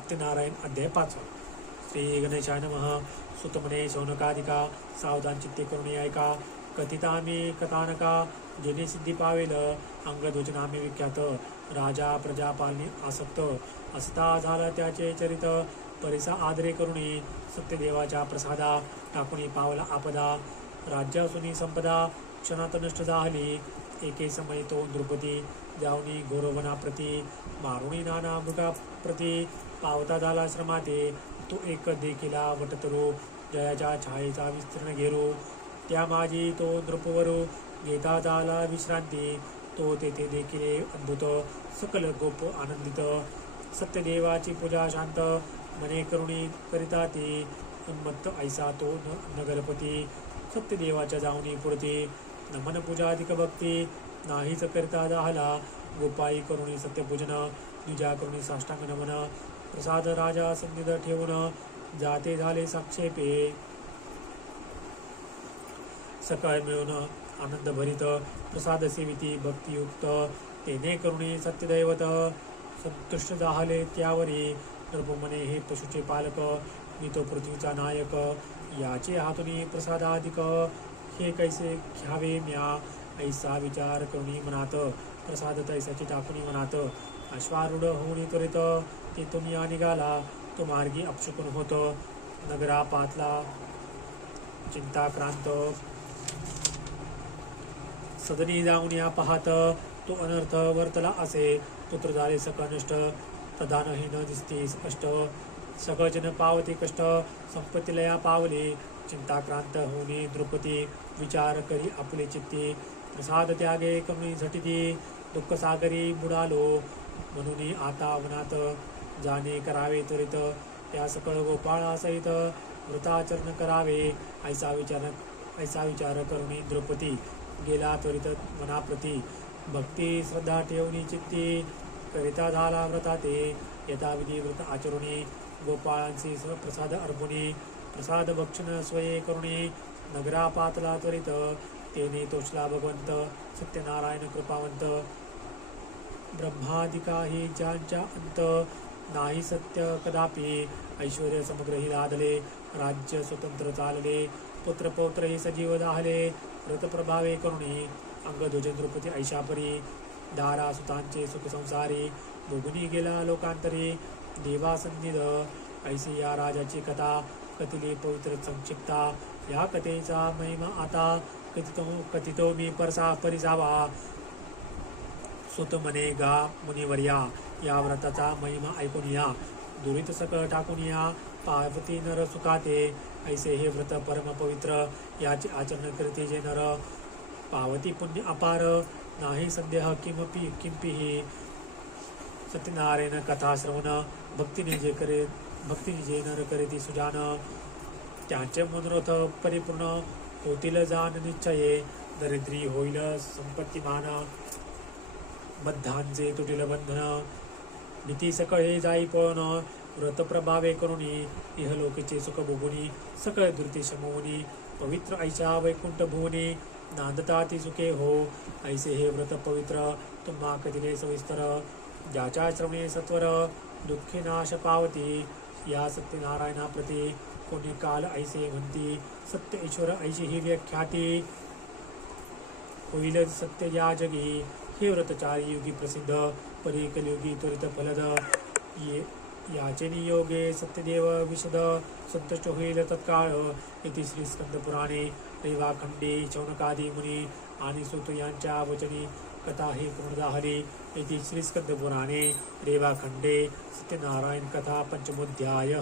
सत्यनारायण अध्याय 5. श्री गणेशाय नमः. सुतमने शौनकादिका सावधान चित्ते करुणे ऐका. कथितामी कथानका जेणे सिद्धी पावेल. अंगध्वज नामे विख्यात राजा प्रजापालने आसक्त. असता झाला त्याचे चरित परिसा आदरे करुणी. सत्यदेवाच्या प्रसादा टाकुणी पावला आपदा. राज्य असूनी संपदा क्षणात नष्ट झाली. एके समय तो द्रुपदी जाऊनी गौरवना प्रती. मारुणी नाना मृगा प्रती पावता झाला श्रमाते. तो एक देखिला वटतरू जयाच्या छायेचा विस्तीर्ण घेरू. त्या माझी तो द्रुपवरू घेता झाला विश्रांती. तो तेथे देखिले अद्भुत सकल गोप आनंदित. सत्यदेवाची पूजा शांत मने करुणी करिता ती. उन्मत्त ऐसा तो नगरपती. सत्यदेवाच्या जाऊनी पुरती नमन पूजाधिक भक्ती. नाहीच करिता झाला गोपाई करुणी सत्यपूजन. द्विजा करुणी साष्टांग नमन. प्रसाद राजा सन्निध ठेवून जाते झाले साक्षेपे. सकाळ मिळून आनंद भरित प्रसाद सेविती भक्तियुक्त. तेने करुणी सत्यदैवत संतुष्ट झाले त्यावरी. नृपमने हे पशुचे पालक मी तो पृथ्वीचा नायक. याचे हातुनी प्रसादाधिक हे कैसे घ्यावे म्या. ऐसा विचार करुणी मनात प्रसाद तैसाची टाकुनी मनात. अश्वारूढ होऊन त्वरित तेथून या निघाला. तो मार्गी अपशकुन होत नगरा पातला चिंताक्रांत. सदनी जाऊन या पाहत तो अनर्थ वर्तला असे. पुत्र झाले सकळ नष्ट प्रधानही न दिसते स्पष्ट. सगळ जन पावते कष्ट संपत्ती लया पावले. चिंताक्रांत होणे द्रुपदी विचार करी आपले चित्ती. प्रसाद त्यागे करुणी झटिती दुःख सागरी बुडालो. म्हणून आता वनात जाणे करावे त्वरित. त्या सकळ गोपाळा सहित वृताचरण करावे. ऐसा विचार करुणी द्रुपदी गेला त्वरित वनाप्रती. भक्ती श्रद्धा ठेवणी चित्ती करिता झाला व्रता ते. यथाविधी व्रत आचरुणी गोपाळांची प्रसाद अर्पुणी. प्रसाद भक्षण स्वये करुणी नगरा पातला त्वरित. तेने तोचला भगवंत सत्यनारायण कृपावंत. ब्रह्मादिकाही ज्यांच्या अंत नाही सत्य कदापि. ऐश्वर्य समग्रही लादले राज्य स्वतंत्र चालले. पुत्र पौत्रही सजीव दाहले व्रत प्रभावे करुणी. अंगध्वज द्रुपदी ऐशापरी दारा सुतांचे सुख संसारी. भोगुनी गेला लोकांतरी देवा सन्निध. ऐसी या राजाची कथा कथिली पवित्र संक्षिप्ता. या कथेचा महिमा आता कथितो मी परिसावा. सुत मने गा मुनिवर्या या व्रताचा महिमा ऐकून या. दुरित सकळ टाकून या पार्वती नर सुखाते. ऐसे हे व्रत परम पवित्र याचे आचरण करते जे नर. पावती पुण्य अपार नाही संदेह किंपिही. सत्यनारायण कथा श्रवण भक्तीने जे नर करे ती सुजान. त्यांचे मनोरथ परिपूर्ण होतील जाण निश्चये. दरिद्री होईल संपत्तीमान बद्धांचे तुटील बंधन. नीती सकळ हे जाई पळून व्रत प्रभावे करुणी. इहलोकीचे सुख भोगुनी सकळ दुर्ती शमवुनी. पवित्र ऐशा वैकुंठ भुवनी नांदता ती सुखे हो. ऐसे हे व्रत पवित्र तुम्हा कथिले सविस्तर. ज्याच्या श्रवणे सत्वर दुःखी नाश पावती. या सत्यनारायणा प्रती कोणी काल ऐसे म्हणती. सत्य ईश्वर ऐशी ही व्याख्याती होईल सत्य या जगी. हे व्रतचारी युगी प्रसिद्ध परी कलियुगी त्वरित फलद. याचे नियोगे सत्यदेव विशद संतुष्ट होईल तत्काळ. इति श्री स्कंद पुराणे रेवाखंडे शौनकादी मुनी आणि सुत यांच्या वचनी कथा ही पूर्ण झाली. इति श्री स्कंद पुराणे रेवाखंडे सत्यनारायण कथा पंचमोध्याय.